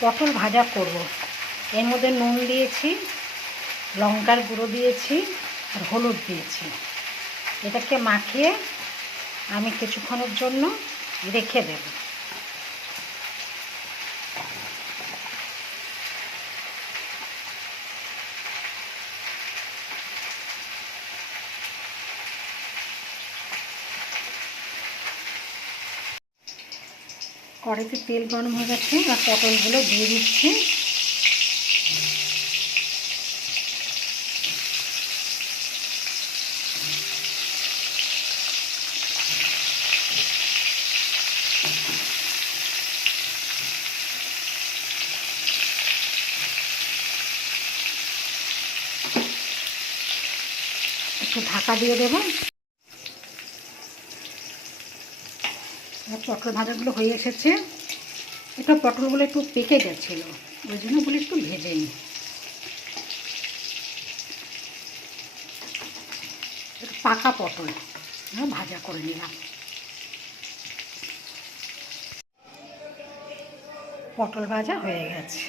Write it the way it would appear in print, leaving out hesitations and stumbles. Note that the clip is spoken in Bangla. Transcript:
পটল ভাজা করব। এর মধ্যে নুন দিয়েছি, লঙ্কার গুঁড়ো দিয়েছি আর হলুদ দিয়েছি। এটাকে মাখিয়ে আমি কিছুক্ষণের জন্য রেখে দেব। কড়াইতে তেল গরম হয়ে গেছে আর পটলগুলো দিয়ে দিচ্ছি। একটু ঢাকা দিয়ে দেব। পটল ভাজাগুলো হয়ে এসেছে। এটা পটলগুলো একটু পেকে গেছিলো, ওই জন্য বলে একটু ভেজে নিই। একটু পাকা পটল ভাজা করে নিলাম। পটল ভাজা হয়ে গেছে।